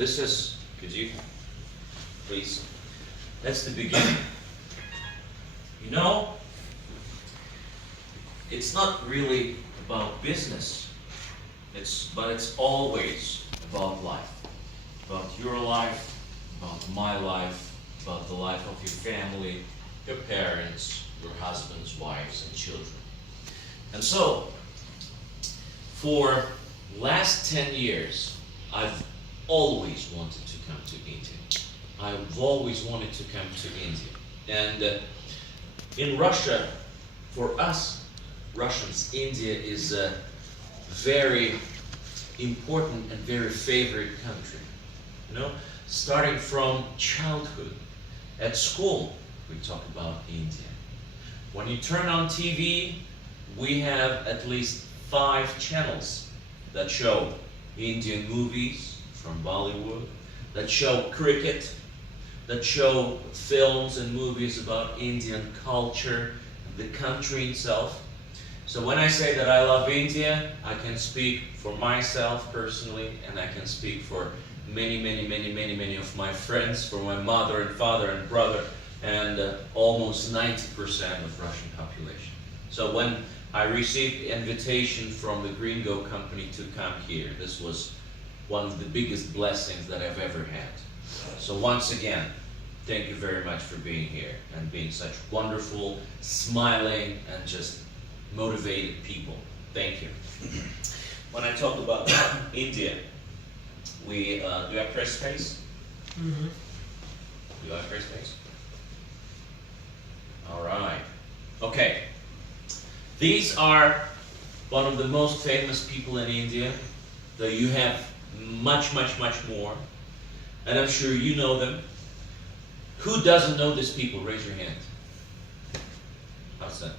this is, could you, please? That's the beginning. You know, it's not really about business, but it's always about life. About your life, about my life, about the life of your family, your parents, your husbands, wives, and children. And so, for last 10 years, I've always wanted to come to India. I've always wanted to come to India. And in Russia, for us Russians, India is a very important and very favorite country. You know, starting from childhood, at school, we talk about India. When you turn on TV, we have at least 5 channels that show Indian movies from Bollywood, that show cricket, that show films and movies about Indian culture, the country itself. So when I say that I love India, I can speak for myself personally, and I can speak for many of my friends, for my mother and father and brother, and almost 90% of Russian population. So when I received the invitation from the Gringo company to come here, this was one of the biggest blessings that I've ever had. So once again, thank you very much for being here and being such wonderful, smiling, and just motivated people. Thank you. When I talk about India, we do you have press space? Mm-hmm. Do you have press space? All right. Okay. These are one of the most famous people in India. Though you have much more, and I'm sure you know them. Who doesn't know these people? Raise your hand. How's that?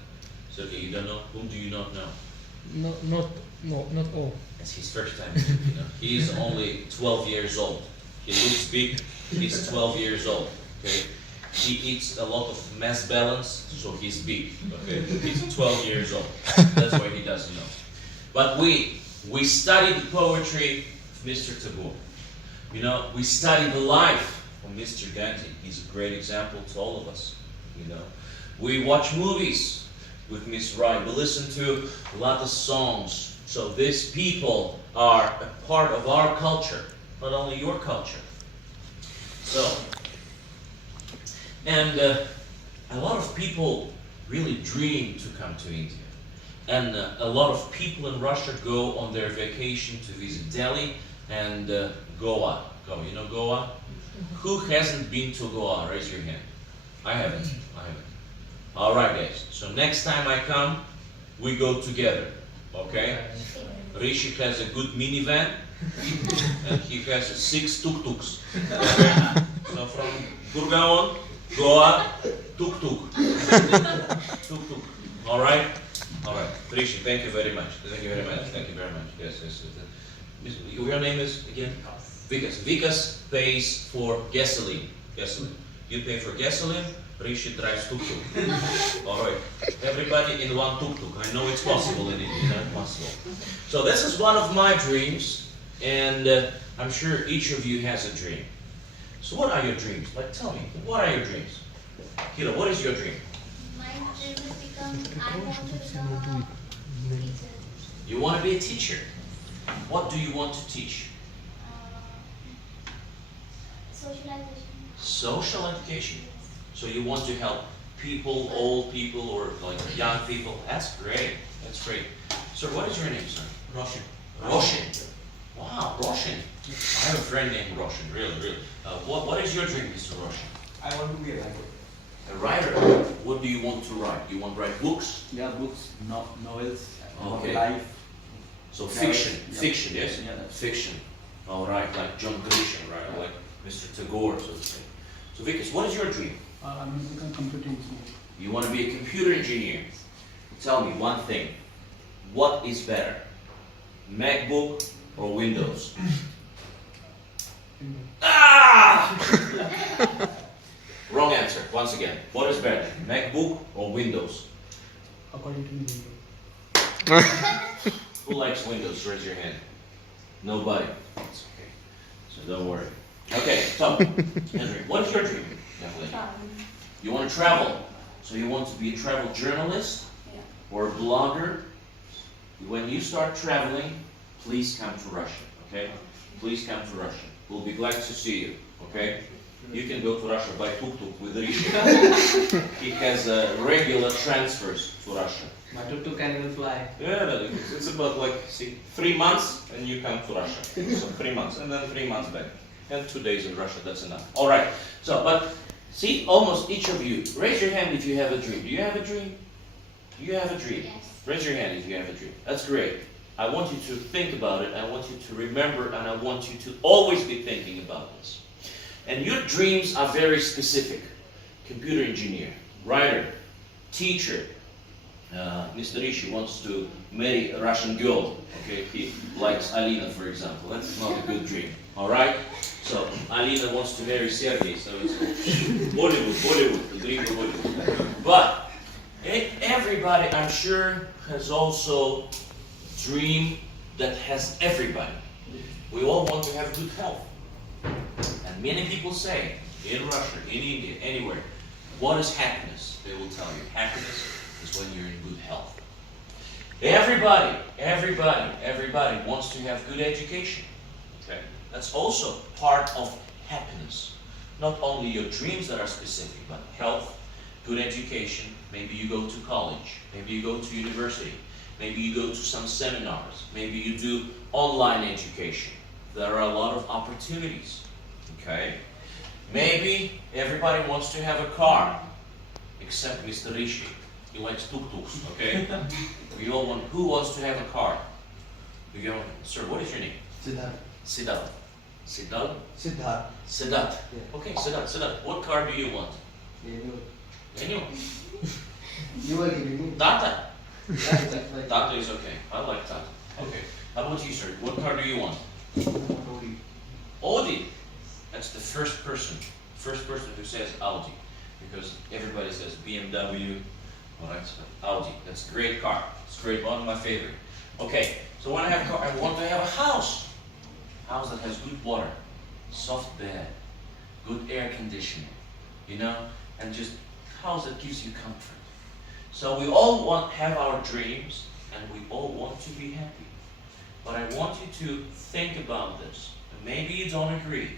So you don't know? Whom do you not know? Not all. It's his first time. You know, he is only 12 years old. He looks big. He's 12 years old. Okay. He eats a lot of mass balance, so he's big. Okay. He's 12 years old. That's why he doesn't know. But we study the poetry of Mr. Tagore. You know, we study the life of Mr. Gandhi. He's a great example to all of us. You know, we watch movies with Miss Rai. We listen to a lot of songs. So these people are a part of our culture, not only your culture. So, and a lot of people really dream to come to India. And a lot of people in Russia go on their vacation to visit Delhi and Goa. You know Goa? Who hasn't been to Goa? Raise your hand. I haven't. All right, guys. So next time I come, we go together. Okay? Rishi has a good minivan, and he has 6 tuk-tuks. Okay? So from Gurgaon, Goa, tuk-tuk. Tuk-tuk. All right? All right. Rishi, thank you very much. Thank you very much. Thank you very much. Yes. Your name is again? Vikas. Vikas pays for gasoline. You pay for gasoline. Rishi drives tuk-tuk. All right. Everybody in one tuk-tuk. I know it's possible in India. Not possible. So this is one of my dreams, and I'm sure each of you has a dream. So what are your dreams? Like, tell me, what are your dreams? Kira, what is your dream? My dream is I want to become a teacher. You want to be a teacher. What do you want to teach? Socialization. Social education. So you want to help people, old people, or like young people. That's great. That's great. So what is your name, sir? Roshan. Roshan. Wow, Roshan. I have a friend named Roshan. Really. What is your dream, Mr. Roshan? I want to be a writer. A writer. What do you want to write? You want to write books? Yeah, books, novels, about Okay. life. So Yeah, fiction. yeah. Fiction, yes? Yeah, that's- Fiction. All right, like John Grisham, right? Or like Mr. Tagore, so to say. So Vikas, what is your dream? I'm going to become computer engineer. You want to be a computer engineer. Tell me one thing. What is better? MacBook or Windows? Ah! Wrong answer. Once again. What is better? MacBook or Windows? According to me, Who likes Windows? Raise your hand. Nobody. It's okay. So don't worry. Okay, so, Henry, what is your dream, young lady? Travel. You want to travel. So you want to be a travel journalist Yeah. or a blogger. When you start traveling, please come to Russia, okay? Please come to Russia. We'll be glad to see you, okay? You can go to Russia by tuk-tuk with Rishi. He has regular transfers to Russia. My tuk-tuk can even fly. Yeah, it's about like, see, 3 months and you come to Russia. So 3 months and then 3 months back. And 2 days in Russia, that's enough. All right, so, but see, almost each of you, raise your hand if you have a dream. Do you have a dream? Do you have a dream? Yes. Raise your hand if you have a dream. That's great. I want you to think about it. I want you to remember, and I want you to always be thinking about this. And your dreams are very specific. Computer engineer, writer, teacher. Mr. Rishi wants to marry a Russian girl. Okay, he likes Alina, for example. That's not a good dream. All right. So Alina wants to marry Sergey. So it's Bollywood, the dream of Bollywood. But everybody, I'm sure, has also dream that has everybody. We all want to have good health. And many people say, in Russia, in India, anywhere, what is happiness? They will tell you, happiness is when you're in good health. Everybody wants to have good education. Okay? That's also part of happiness. Not only your dreams that are specific, but health, good education. Maybe you go to college. Maybe you go to university. Maybe you go to some seminars. Maybe you do online education. There are a lot of opportunities. Okay? Maybe everybody wants to have a car, except Mr. Rishi. He likes tuk-tuks, okay? We all want, who wants to have a car? Sir, what is your name? Siddharth. Siddharth. Siddharth? Siddharth. Siddharth. Yeah. Okay, Siddharth. What car do you want? Anyone? You are giving me. Tata. Like Tata is okay. I like Tata. Okay. How about you, sir? What car do you want? Audi. Audi. That's the first person who says Audi, because everybody says BMW. All right, so Audi. That's a great car. It's great. One of my favorite. Okay. So when I have a car, I want to have a house. House that has good water, soft bed, good air conditioning, you know, and just house that gives you comfort. So we all have our dreams, and we all want to be happy. But I want you to think about this. And maybe you don't agree,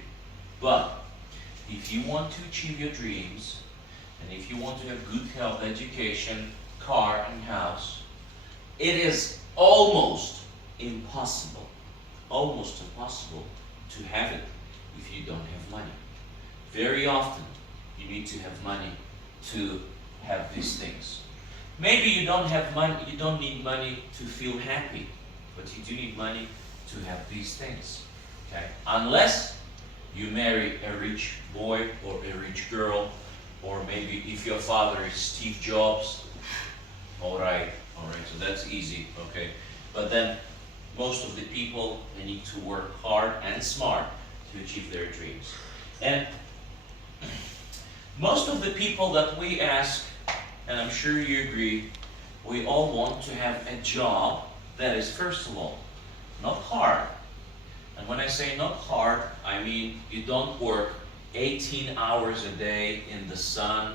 but if you want to achieve your dreams, and if you want to have good health, education, car, and house, it is almost impossible to have it if you don't have money. Very often, you need to have money to have these things. Maybe you don't have money, you don't need money to feel happy, but you do need money to have these things. Okay? Unless you marry a rich boy or a rich girl, or maybe if your father is Steve Jobs. All right, so that's easy, okay? But then most of the people, they need to work hard and smart to achieve their dreams. And most of the people that we ask, and I'm sure you agree, we all want to have a job that is, first of all, not hard. And when I say not hard, I mean you don't work 18 hours a day in the sun,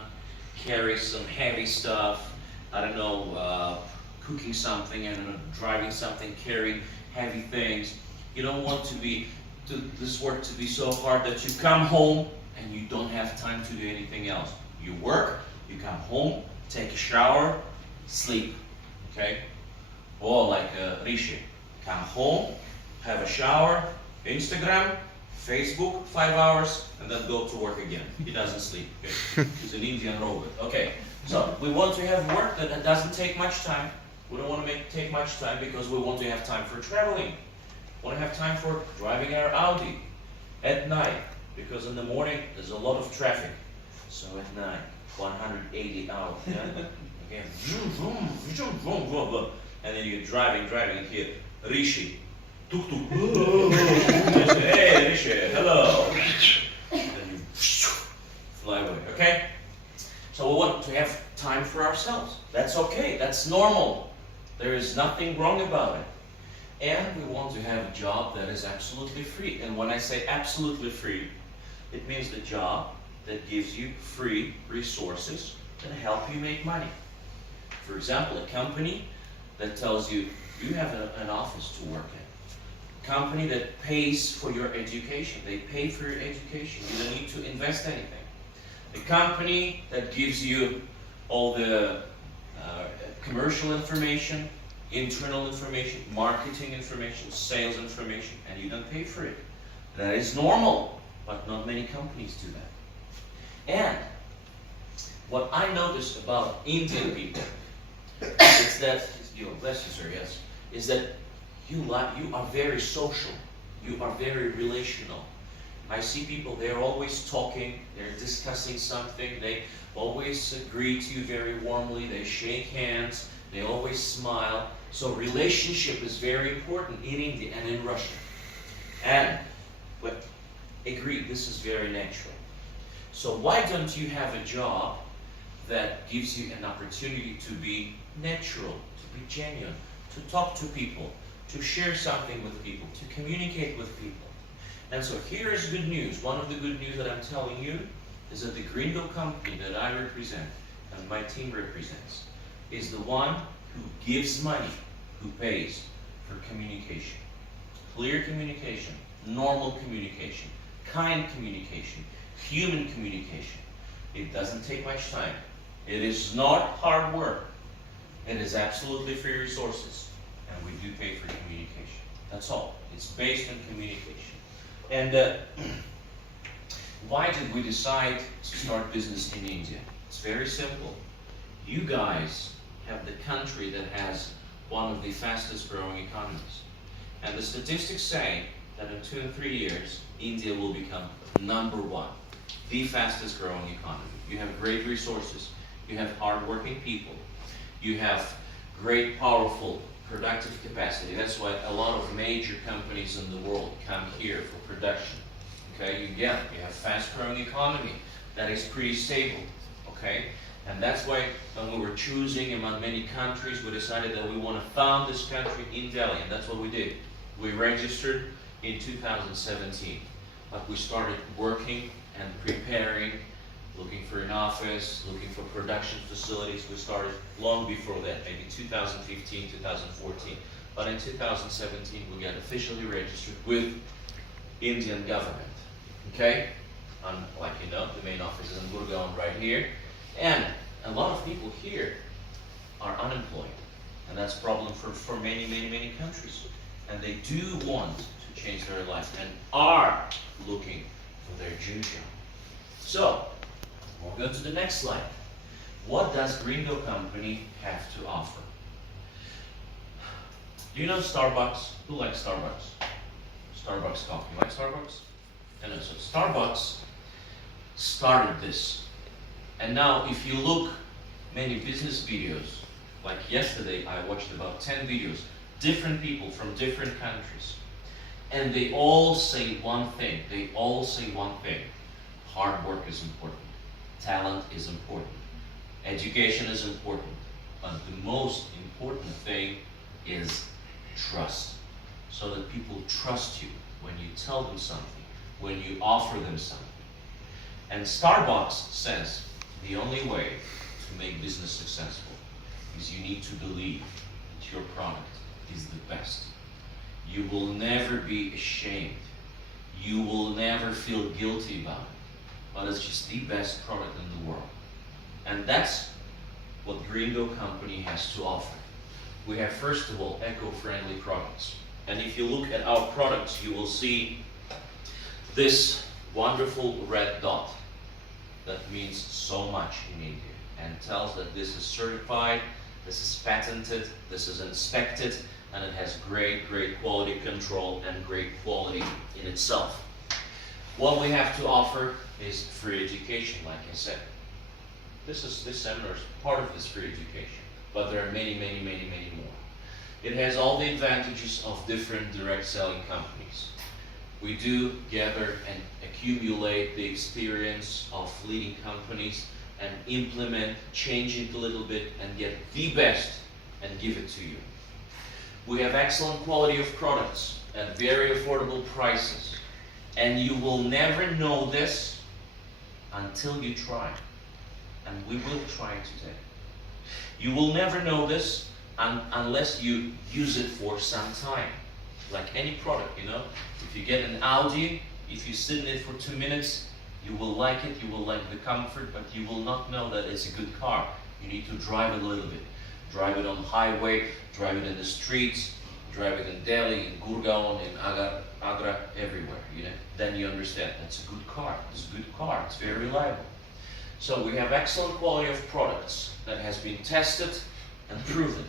carry some heavy stuff, I don't know, cooking something, I don't know, driving something, carrying heavy things. You don't want this work to be so hard that you come home and you don't have time to do anything else. You work, you come home, take a shower, sleep, okay? Or like Rishi, come home, have a shower, Instagram, Facebook, 5 hours, and then go to work again. He doesn't sleep, okay? He's an Indian robot. Okay, so we want to have work that doesn't take much time. We don't want to take much time because we want to have time for traveling. We want to have time for driving our Audi at night, because in the morning there's a lot of traffic. So at night, 180 out, yeah? Okay, vroom, vroom, vroom, vroom, vroom, vroom. And then you're driving, and here, Rishi, tuk tuk. Hey, Rishi, hello. And then you fly away, okay? So we want to have time for ourselves. That's okay, that's normal. There is nothing wrong about it. And we want to have a job that is absolutely free. And when I say absolutely free, it means the job that gives you free resources that help you make money. For example, a company that tells you you have an office to work in. A company that pays for your education. They pay for your education. You don't need to invest anything. A company that gives you all the commercial information, internal information, marketing information, sales information, and you don't pay for it. That is normal, but not many companies do that. And what I noticed about Indian people is that, bless you, sir, yes, is that you are very social, you are very relational. I see people, they're always talking, they're discussing something, they always greet you very warmly, they shake hands, they always smile. So relationship is very important in India and in Russia. And, but agree, this is very natural. So why don't you have a job that gives you an opportunity to be natural, to be genuine, to talk to people, to share something with people, to communicate with people? And so here is good news. One of the good news that I'm telling you is that the Gringo company that I represent and my team represents is the one who gives money, who pays for communication. Clear communication, normal communication, kind communication, human communication. It doesn't take much time. It is not hard work. It is absolutely free resources. And we do pay for communication. That's all. It's based on communication. And why did we decide to start business in India? It's very simple. You guys have the country that has one of the fastest growing economies. And the statistics say that in 2 and 3 years, India will become #1, the fastest growing economy. You have great resources, you have hardworking people, you have great, powerful, productive capacity. That's why a lot of major companies in the world come here for production. Okay, you have fast growing economy that is pretty stable. Okay, and that's why when we were choosing among many countries, we decided that we want to found this country in Delhi, and that's what we did. We registered in 2017, but we started working and preparing, looking for an office, looking for production facilities. We started long before that, maybe 2015, 2014. But in 2017, we got officially registered with Indian government. Okay? Like you know, the main office is in Gurgaon right here. And a lot of people here are unemployed. And that's a problem for many, many, many countries. And they do want to change their life and are looking for their dream job. So, we'll go to the next slide. What does Gringo Company have to offer? Do you know Starbucks? Who likes Starbucks? Starbucks coffee. You like Starbucks? And so Starbucks started this. And now if you look many business videos, like yesterday I watched about 10 videos, different people from different countries. And they all say one thing. Hard work is important. Talent is important. Education is important. But the most important thing is trust. So that people trust you when you tell them something, when you offer them something. And Starbucks says the only way to make business successful is you need to believe that your product is the best. You will never be ashamed. You will never feel guilty about it. But it's just the best product in the world. And that's what Gringo Company has to offer. We have, first of all, eco-friendly products. And if you look at our products, you will see this wonderful red dot that means so much in India and tells that this is certified, this is patented, this is inspected, and it has great, great quality control and great quality in itself. What we have to offer is free education, like I said. This seminar is part of this free education, but there are many, many, many, many more. It has all the advantages of different direct selling companies. We do gather and accumulate the experience of leading companies and implement, change it a little bit, and get the best and give it to you. We have excellent quality of products at very affordable prices. And you will never know this until you try. And we will try today. You will never know this unless you use it for some time. Like any product, you know. If you get an Audi, if you sit in it for 2 minutes, you will like it, you will like the comfort, but you will not know that it's a good car. You need to drive it a little bit. Drive it on the highway, drive it in the streets, drive it in Delhi, in Gurgaon, in Agra, everywhere, you know. Then you understand that's a good car. It's a good car. It's very reliable. So we have excellent quality of products that has been tested and proven.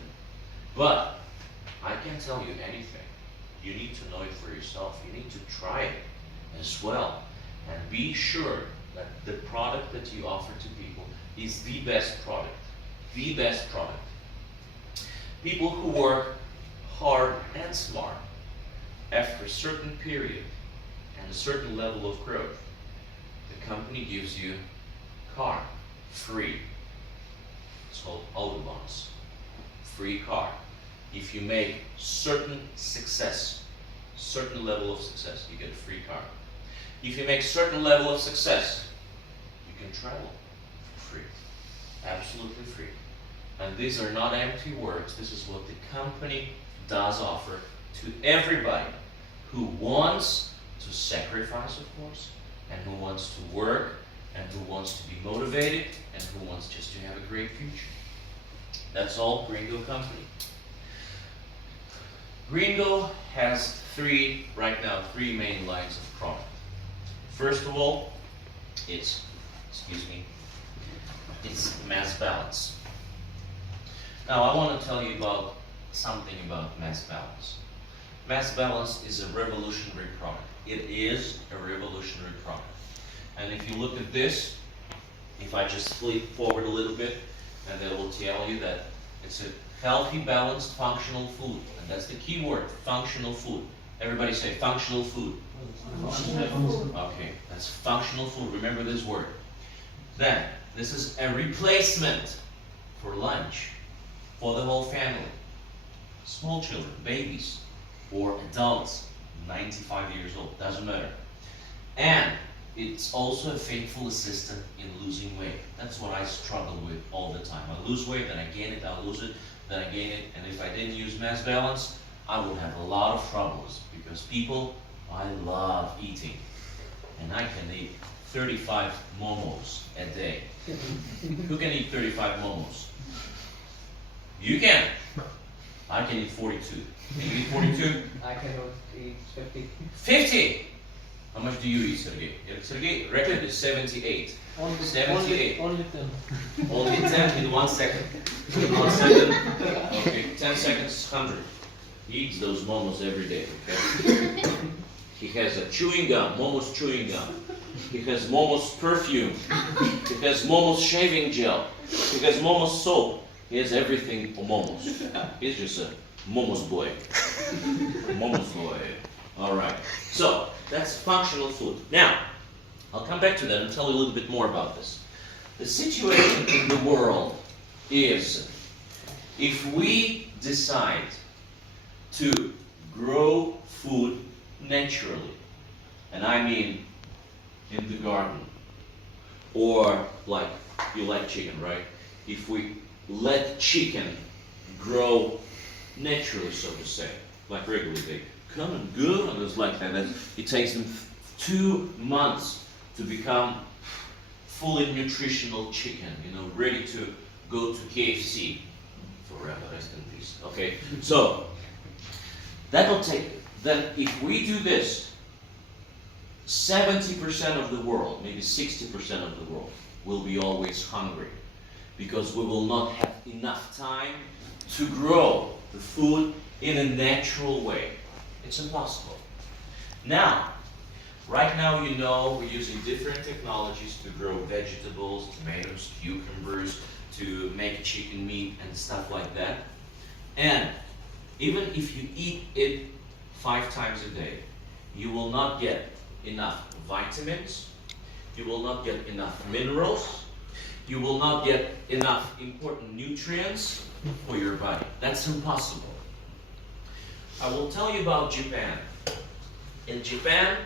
But I can't tell you anything. You need to know it for yourself. You need to try it as well. And be sure that the product that you offer to people is the best product. The best product. People who work hard and smart, after a certain period and a certain level of growth, the company gives you car free. It's called Autobahns. Free car. If you make certain success, certain level of success, you get a free car. If you make certain level of success, you can travel for free. Absolutely free. And these are not empty words. This is what the company does offer to everybody who wants to sacrifice, of course, and who wants to work, and who wants to be motivated, and who wants just to have a great future. That's all Gringo Company. Gringo has right now three main lines of product. First of all, it's Mass Balance. Now I want to tell you about something about Mass Balance. Mass Balance is a revolutionary product. It is a revolutionary product. And if you look at this, if I just flip forward a little bit, and they will tell you that it's a healthy, balanced, functional food. And that's the key word, functional food. Everybody say functional food. Okay, that's functional food. Remember this word. Then, this is a replacement for lunch for the whole family. Small children, babies, or adults, 95 years old, doesn't matter. And it's also a faithful assistant in losing weight. That's what I struggle with all the time. I lose weight, then I gain it, I lose it, then I gain it. And if I didn't use Mass Balance, I would have a lot of troubles because I love eating. And I can eat 35 momos a day. Who can eat 35 momos? You can. I can eat 42. Can you eat 42? I cannot eat 50. 50! How much do you eat, Sergey? Sergey, record is 78. 78. Only 10. Only 10 in 1 second. In 1 second. Okay, 10 seconds, 100. He eats those momos every day, okay? He has a chewing gum, Momo's chewing gum. He has Momo's perfume. He has Momo's shaving gel. He has Momo's soap. He has everything for Momo's. He's just a Momo's boy. Momo's boy. Alright. So, that's functional food. Now, I'll come back to that and tell you a little bit more about this. The situation in the world is, if we decide to grow food naturally, and I mean in the garden, or like, you like chicken, right? If we let chicken grow naturally, so to say, like regularly, they come and go, and it's like that. It takes them 2 months to become fully nutritional chicken, you know, ready to go to KFC. Forever, rest in peace. Okay, so that'll take. Then, if we do this, 70% of the world, maybe 60% of the world, will be always hungry, because we will not have enough time to grow the food in a natural way. It's impossible. Now, right now, you know, we're using different technologies to grow vegetables, tomatoes, cucumbers, to make chicken meat and stuff like that. And even if you eat it 5 times a day, you will not get enough vitamins, you will not get enough minerals, you will not get enough important nutrients for your body. That's impossible. I will tell you about Japan. In Japan,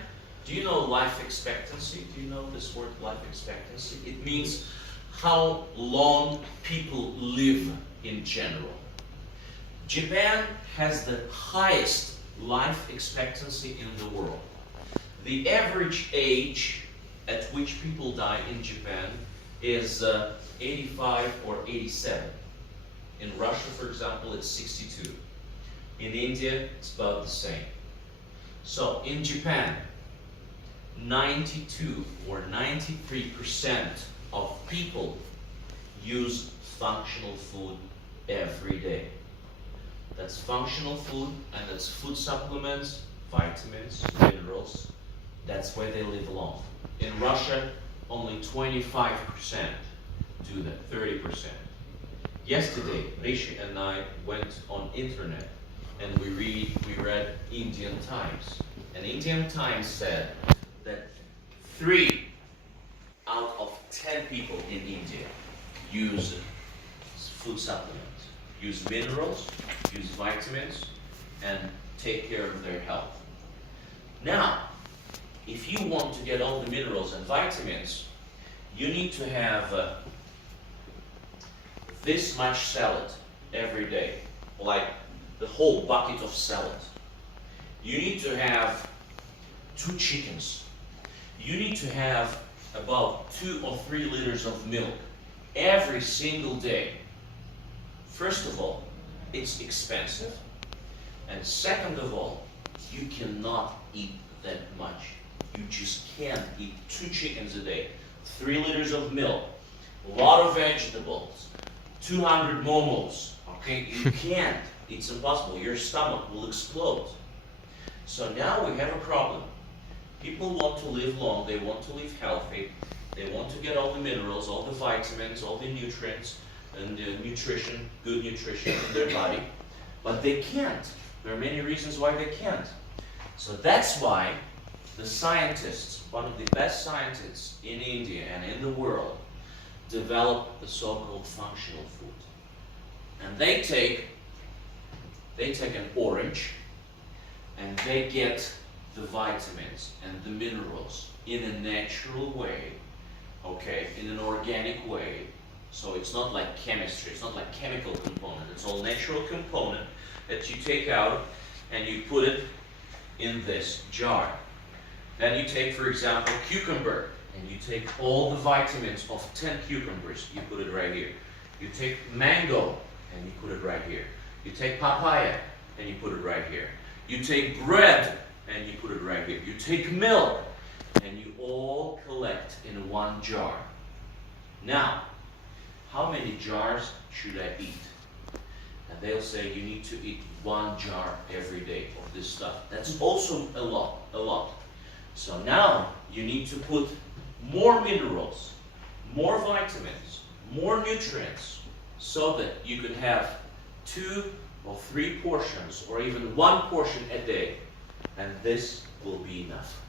do you know life expectancy? Do you know this word life expectancy? It means how long people live in general. Japan has the highest life expectancy in the world. The average age at which people die in Japan is 85 or 87. In Russia, for example, it's 62. In India, it's about the same. So in Japan, 92 or 93% of people use functional food every day. That's functional food, and that's food supplements, vitamins, minerals. That's where they live long. In Russia, only 25% do that, 30%. Yesterday, Rishi and I went on internet and we read Indian Times. And Indian Times said that 3 out of 10 people in India use food supplements, use minerals, use vitamins, and take care of their health. Now, if you want to get all the minerals and vitamins, you need to have this much salad every day, like the whole bucket of salad. You need to have 2 chickens. You need to have about 2 or 3 liters of milk every single day. First of all, it's expensive. And second of all, you cannot eat that much. You just can't eat 2 chickens a day, 3 liters of milk, a lot of vegetables, 200 momos. Okay, you can't. It's impossible. Your stomach will explode. So now we have a problem. People want to live long, they want to live healthy, they want to get all the minerals, all the vitamins, all the nutrients, and nutrition, good nutrition in their body, but they can't. There are many reasons why they can't. So that's why the scientists, one of the best scientists in India and in the world, developed the so-called functional food. And they take an orange and they get the vitamins and the minerals in a natural way, okay, in an organic way. So it's not like chemistry, it's not like chemical component, it's all natural component that you take out and you put it in this jar. Then you take, for example, cucumber, and you take all the vitamins of 10 cucumbers, you put it right here. You take mango, and you put it right here. You take papaya, and you put it right here. You take bread, and you put it right here. You take milk, and you all collect in one jar. Now, how many jars should I eat? And they'll say you need to eat 1 jar every day of this stuff. That's also a lot. So now you need to put more minerals, more vitamins, more nutrients, so that you could have 2 or 3 portions, or even 1 portion a day, and this will be enough.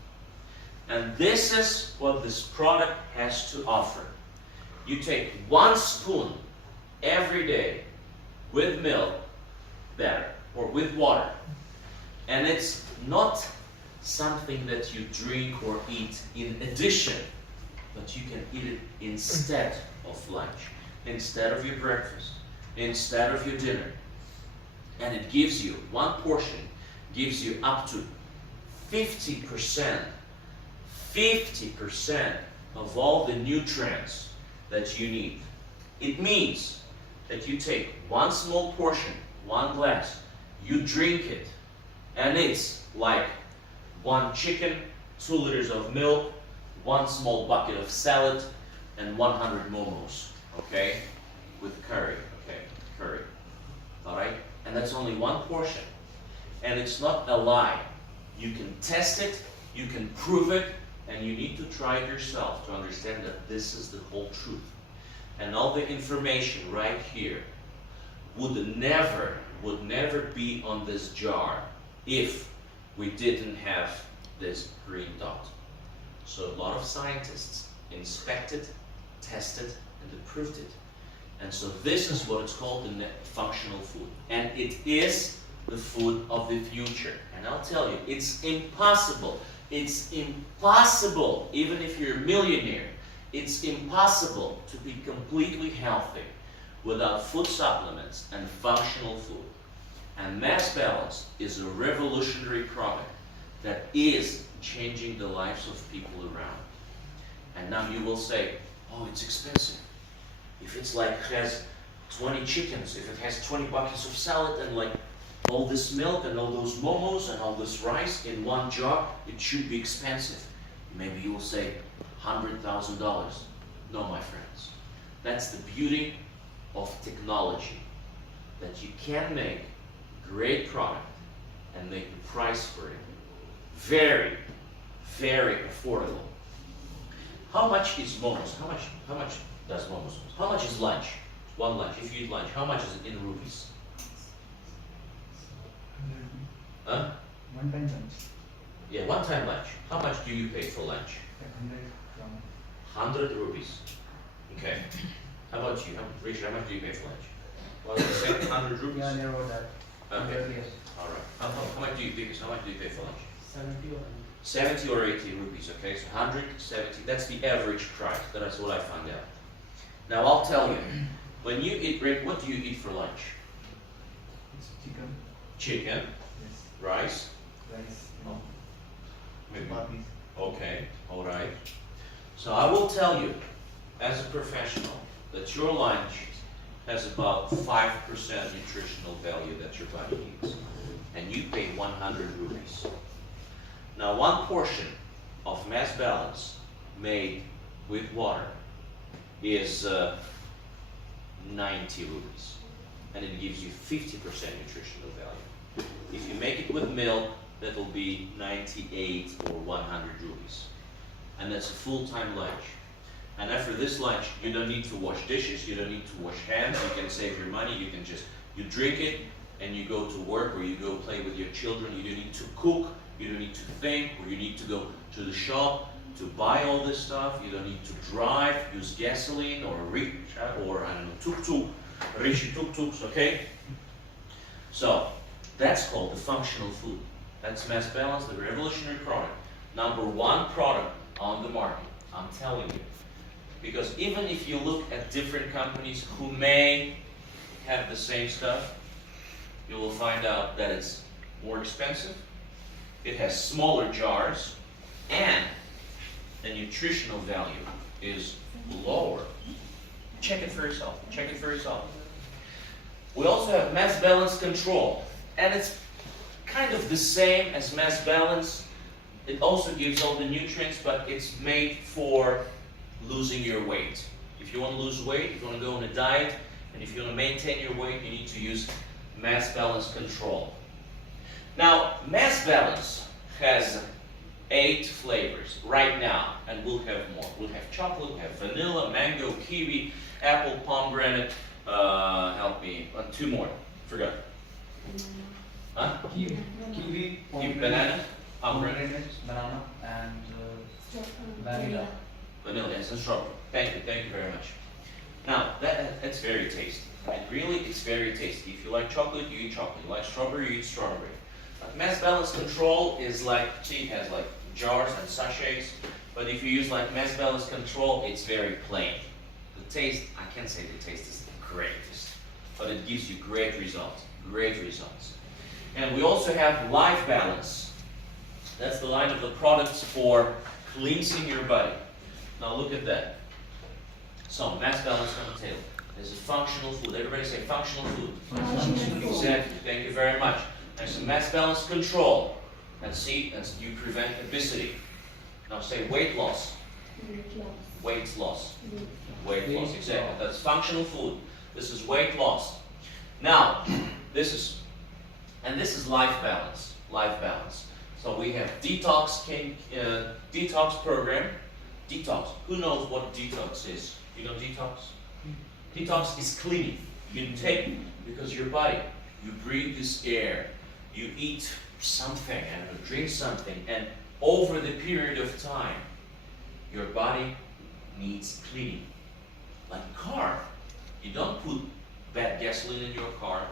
And this is what this product has to offer. You take 1 spoon every day with milk, better, or with water, and it's not something that you drink or eat in addition, but you can eat it instead of lunch, instead of your breakfast, instead of your dinner. And it gives you, 1 portion gives you up to 50% of all the nutrients that you need. It means that you take 1 small portion, 1 glass, you drink it, and it's like 1 chicken, 2 liters of milk, 1 small bucket of salad, and 100 momos, okay? With curry, okay? Curry, all right? And that's only 1 portion. And it's not a lie. You can test it, you can prove it, and you need to try it yourself to understand that this is the whole truth. And all the information right here would never be on this jar if we didn't have this green dot. So a lot of scientists inspected, tested, and approved it. And so this is what it's called the functional food. And it is the food of the future. And I'll tell you, it's impossible. It's impossible, even if you're a millionaire, it's impossible to be completely healthy without food supplements and functional food. And Mass Balance is a revolutionary product that is changing the lives of people around. And now you will say, oh, it's expensive. If it's like has 20 chickens, if it has 20 buckets of salad and like all this milk and all those momos and all this rice in one jar, it should be expensive. Maybe you will say $100,000. No, my friends. That's the beauty of technology, that you can make great product and make the price for it very, very affordable. How much is momos? How much does momos? How much is lunch? One lunch. If you eat lunch, how much is it in rupees? Huh? One time lunch. Yeah, one-time lunch. How much do you pay for lunch? Like 100 100 rupees. Okay. How about you? Richard, how much do you pay for lunch? Well, you said 100 rupees? Yeah, near about that. Okay. 100, yes. All right. How much do you pay? How much do you pay for lunch? 70 or 70 or 80 rupees. Okay, so 170. That's the average price. That's what I found out. Now I'll tell you. When you eat, Rick, what do you eat for lunch? It's chicken. Chicken, Yes. rice. Rice. Oh. Maybe. Chapatis. Okay, all right. So I will tell you, as a professional, that your lunch has about 5% nutritional value that your body needs, and you pay 100 rupees. Now, one portion of Mass Balance made with water is 90 rupees, and it gives you 50% nutritional value. If you make it with milk, that'll be 98 or 100 rupees. And that's a full-time lunch. And after this lunch, you don't need to wash dishes, you don't need to wash hands, you can save your money, you drink it, and you go to work or you go play with your children. You don't need to cook, you don't need to think, or you need to go to the shop to buy all this stuff. You don't need to drive, use gasoline or rickshaw or I don't know, tuk-tuk, rishi tuk-tuks, okay? So, that's called the functional food. That's Mass Balance, the revolutionary product. #1 product on the market, I'm telling you. Because even if you look at different companies who may have the same stuff, you will find out that it's more expensive, it has smaller jars, and the nutritional value is lower. Check it for yourself. Check it for yourself. We also have Mass Balance Control, and it's kind of the same as Mass Balance. It also gives all the nutrients, but it's made for losing your weight. If you want to lose weight, if you want to go on a diet, and if you want to maintain your weight, you need to use Mass Balance Control. Now, Mass Balance has 8 flavors right now, and we'll have more. We'll have chocolate, we'll have vanilla, mango, kiwi, apple, pomegranate, help me, 2 more, forgot. Huh? Kiwi, Kiwi, pomegranate, banana, pomegranate, banana, and vanilla. vanilla, yes, and strawberry. Thank you very much. Now, that's very tasty. And really, it's very tasty. If you like chocolate, you eat chocolate. You like strawberry, you eat strawberry. Mass Balance Control is like, see, it has like jars and sachets, but if you use like Mass Balance Control, it's very plain. The taste, I can't say the taste is the greatest, but it gives you great results, And we also have Life Balance. That's the line of the products for cleansing your body. Now look at that. So, Mass Balance on the table. There's a functional food. Everybody say functional food. Exactly. Thank you very much. There's a Mass Balance Control. And see, you prevent obesity. Now say weight loss. Weight loss. Weight loss, exactly. That's functional food. This is weight loss. Now, this is Life Balance. Life Balance. So we have detox program. Detox. Who knows what detox is? You know detox? Detox is cleaning. You take, because your body, you breathe this air, you eat something and drink something, and over the period of time, your body needs cleaning. Like a car. You don't put bad gasoline in your car.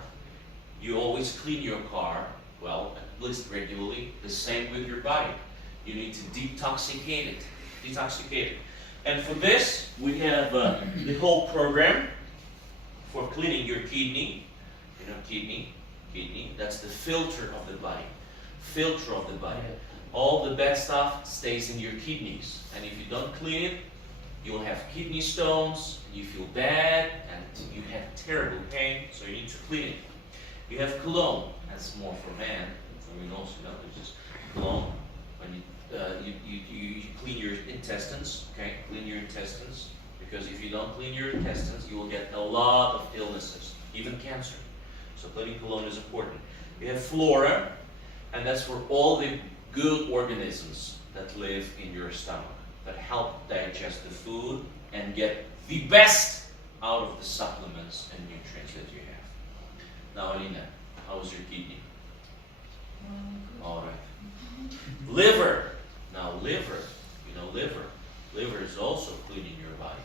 You always clean your car, well, at least regularly. The same with your body. You need to detoxicate it. Detoxicate it. And for this, we have the whole program for cleaning your kidney. You know, kidney, that's the filter of the body. Filter of the body. All the bad stuff stays in your kidneys. And if you don't clean it, you'll have kidney stones, and you feel bad, and you have terrible pain, so you need to clean it. You have cologne, that's more for men. I mean, also, you know, it's just cologne. When you clean your intestines, okay? Clean your intestines, because if you don't clean your intestines, you will get a lot of illnesses, even cancer. So cleaning cologne is important. You have flora, and that's for all the good organisms that live in your stomach, that help digest the food and get the best out of the supplements and nutrients that you have. Now, Alina, how's your kidney? All right. Liver. Now, liver. You know, liver. Liver is also cleaning your body.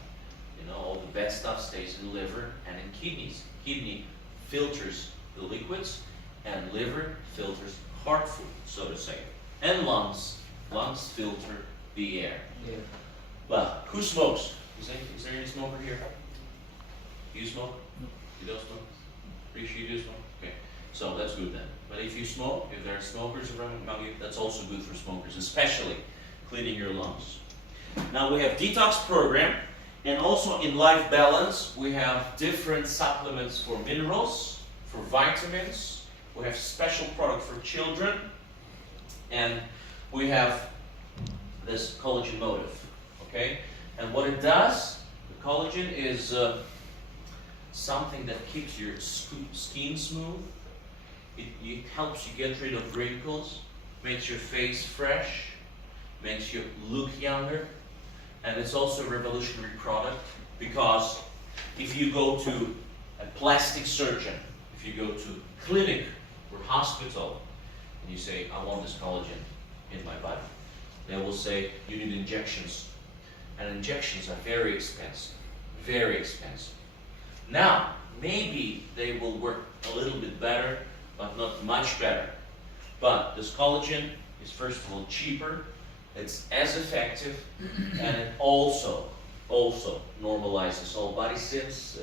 You know, all the bad stuff stays in the liver and in kidneys. Kidney filters the liquids, and liver filters hard food, so to say. And lungs. Lungs filter the air. Yeah. Well, who smokes? Is there any smoker here? You smoke? No. You don't smoke? Pretty sure you do smoke? Okay. So that's good then. But if you smoke, if there are smokers around you, that's also good for smokers, especially cleaning your lungs. Now we have detox program, and also in Life Balance, we have different supplements for minerals, for vitamins. We have special product for children, and we have this collagen motive, okay? And what it does, the collagen is something that keeps your skin smooth. It helps you get rid of wrinkles, makes your face fresh, makes you look younger, and it's also a revolutionary product because if you go to a plastic surgeon, if you go to clinic or hospital, and you say, I want this collagen in my body, they will say, you need injections. And injections are very expensive, very expensive. Now, maybe they will work a little bit better, but not much better. But this collagen is first of all cheaper, it's as effective, and it also normalizes all body systems,